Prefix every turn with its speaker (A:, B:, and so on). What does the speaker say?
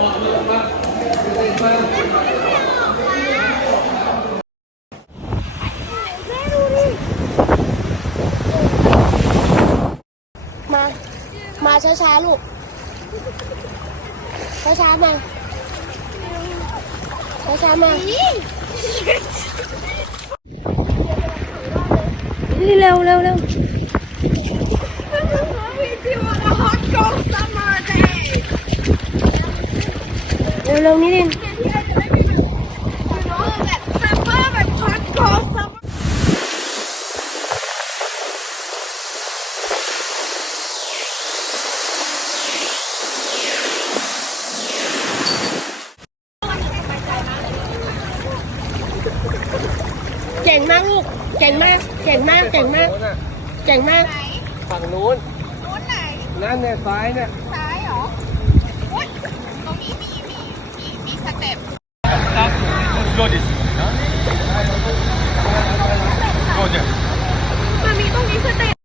A: มา มาช้าๆลูก ช้าๆมา ช้าๆมาเร็วเร็วเร็ว เร็วเร็วนี่ดิน
B: แบบซัมเมอร์แบบ hot dog summer
A: เก่งมากลูก เก่งมาก เก่งมาก เก่งมาก เก่งมาก
B: ไหน
C: ฝั่งนู้น
B: นู้นไหน
C: นั่นเนี่ยซ้ายเนี่ย
B: ซ้ายเหรอ มันมีต้อ
C: งมี